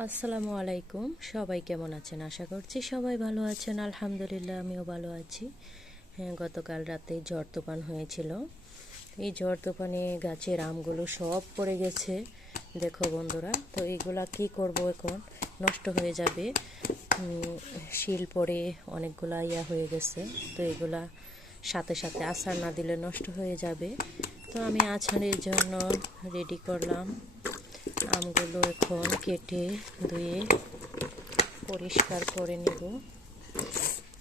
আসসালামু আলাইকুম। সবাই কেমন আছেন? আশা করছি সবাই ভালো আছেন। আলহামদুলিল্লাহ আমিও ভালো আছি। হ্যাঁ, গতকাল রাতে ঝড় তুফান হয়েছিল। এই ঝড় তুফানে গাছের আমগুলো সব পড়ে গেছে। দেখো বন্ধুরা, তো এইগুলা কি করব এখন? নষ্ট হয়ে যাবে। শিল পড়ে অনেকগুলা হয়ে গেছে। তো এগুলা সাথে সাথে আচার না দিলে নষ্ট হয়ে যাবে। তো আমি আচারের জন্য রেডি করলাম। আমগুলো এখন কেটে ধুয়ে পরিষ্কার করে নেব,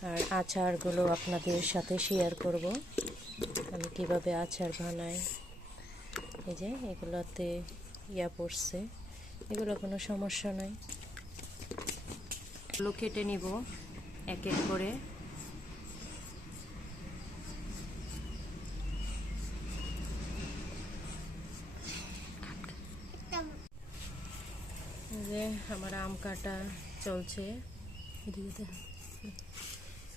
আর আচারগুলো আপনাদের সাথে শেয়ার করব আমি কিভাবে আচার বানাই। এই যে এগুলোতে পড়ছে, এগুলো কোনো সমস্যা নয়। এগুলো কেটে নিব এক এক করে। যে আমার আম কাটা চলছে,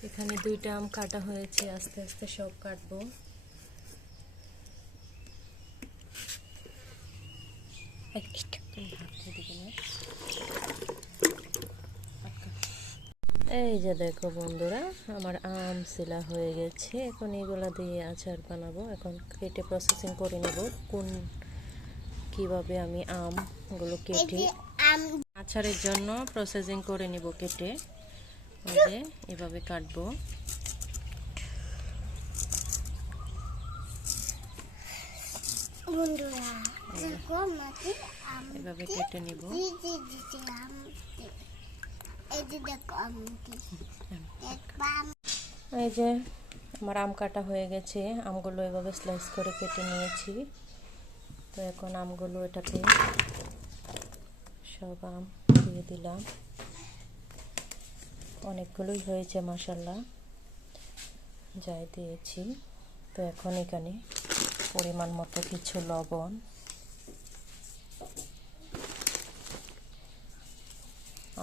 এখানে দুইটা আম কাটা হয়েছে, আস্তে আস্তে সব কাটবো। এই যে দেখো বন্ধুরা, আমার আম সিলা হয়ে গেছে। এখন এগুলা দিয়ে আচার বানাবো। এখন কেটে প্রসেসিং করে নেব কিভাবে আমি আমগুলো কেটে আচারের জন্য প্রসেসিং করে নিব। কেটে ওই যে এভাবে কাটবো। এভাবে কেটে নিব। এই যে আমার আম কাটা হয়ে গেছে। আমগুলো এভাবে স্লাইস করে কেটে নিয়েছি। তো এখন আমগুলো এটাতে সব আম দিয়ে দিলাম। অনেকগুলোই হয়েছে মাশাআল্লাহ, যাই দিয়েছি। তো এখন এখানে পরিমাণ মতো কিছু লবণ,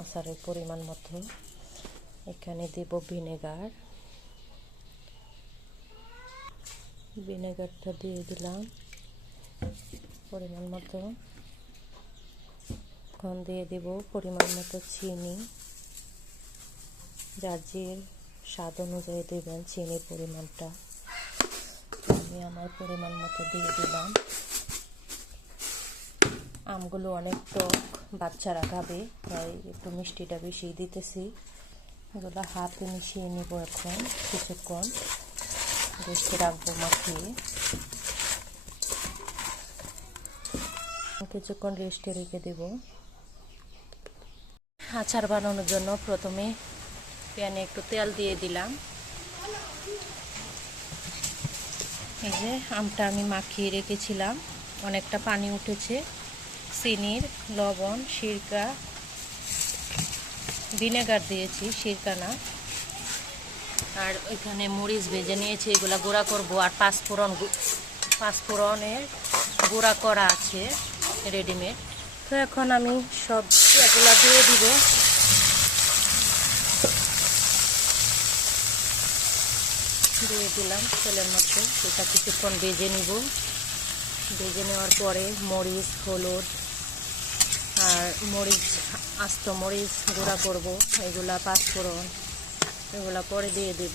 আচারের পরিমাণ মতো এখানে দেব ভিনেগারটা দিয়ে দিলাম পরিমাণ মতো। এখন দিয়ে দেব পরিমাণ মতো চিনি, যার যে স্বাদ অনুযায়ী দেবেন চিনির পরিমাণটা। আমি আমার পরিমাণ মতো দিয়ে দিলাম। আমগুলো অনেক টক, বাচ্চারা খাবে, তাই একটু মিষ্টিটা বেশি দিতেছি। এগুলো হাতে মিশিয়ে নিব। এখন কিছুক্ষণ রেখে রাখবো মাখিয়ে। কিছুক্ষণ রেস্টে রেখে দেব। আচার বানানোর জন্য প্রথমে প্যানে একটু তেল দিয়ে দিলাম। এই যে আমটা আমি মাখিয়ে রেখেছিলাম, অনেকটা পানি উঠেছে। চিনির, লবণ, সিরকা, ভিনেগার দিয়েছি, সিরকা না। আর ওইখানে মরিচ ভেজে নিয়েছি, এগুলো গুঁড়া করব। আর পাঁচফোড়নের গুঁড়া করা আছে রেডিমেড। তো এখন আমি সব এগুলা দিয়ে দিব। দিয়ে দিলাম তেলের মধ্যে। এটা কিছুক্ষণ ভেজে নিব। ভেজে নেওয়ার পরে মরিচ, হলুদ আর আস্ত মরিচ গুঁড়া করব, এগুলা পাঁচফোড়ন এগুলা পরে দিয়ে দিব।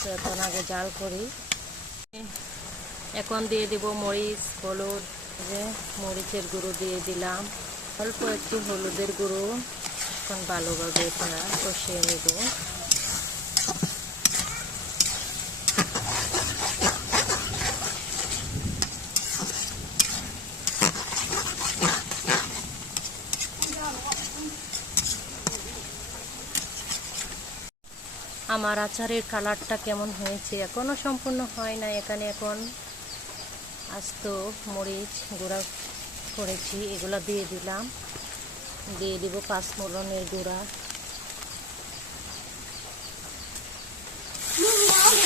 তো এখন আগে জাল করি। এখন দিয়ে দিব মরিচ, হলুদ, যে মরিচের গুঁড়ো দিয়ে দিলাম, অল্প একটু হলুদের গুঁড়ো। এখন ভালোভাবে এটা কষিয়ে নেব। আমার আচারের কালারটা কেমন হয়েছে এখনও সম্পূর্ণ হয় না। এখানে এখন আস্ত মরিচ গুঁড়া করেছি, এগুলো দিয়ে দিলাম। দিয়ে দিব পাঁচফোড়নের গুঁড়া।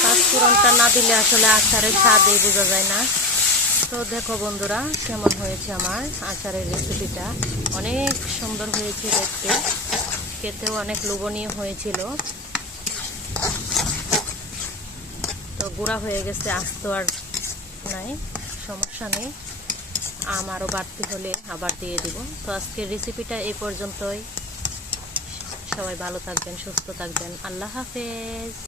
পাঁচফোড়নটা না দিলে আসলে আচারের স্বাদই বোঝা যায় না। তো দেখো বন্ধুরা, কেমন হয়েছে আমার আচারের রেসিপিটা। অনেক সুন্দর হয়েছে দেখতে, খেতেও অনেক লোভনীয় হয়েছিল। তো গুঁড়া হয়ে গেছে, আস্ত আর নাই, সমস্যা নেই। আম আরও বাড়তি হলে আবার দিয়ে দিব। তো আজকের রেসিপিটা এই পর্যন্তই। সবাই ভালো থাকবেন, সুস্থ থাকবেন। আল্লাহ হাফেজ।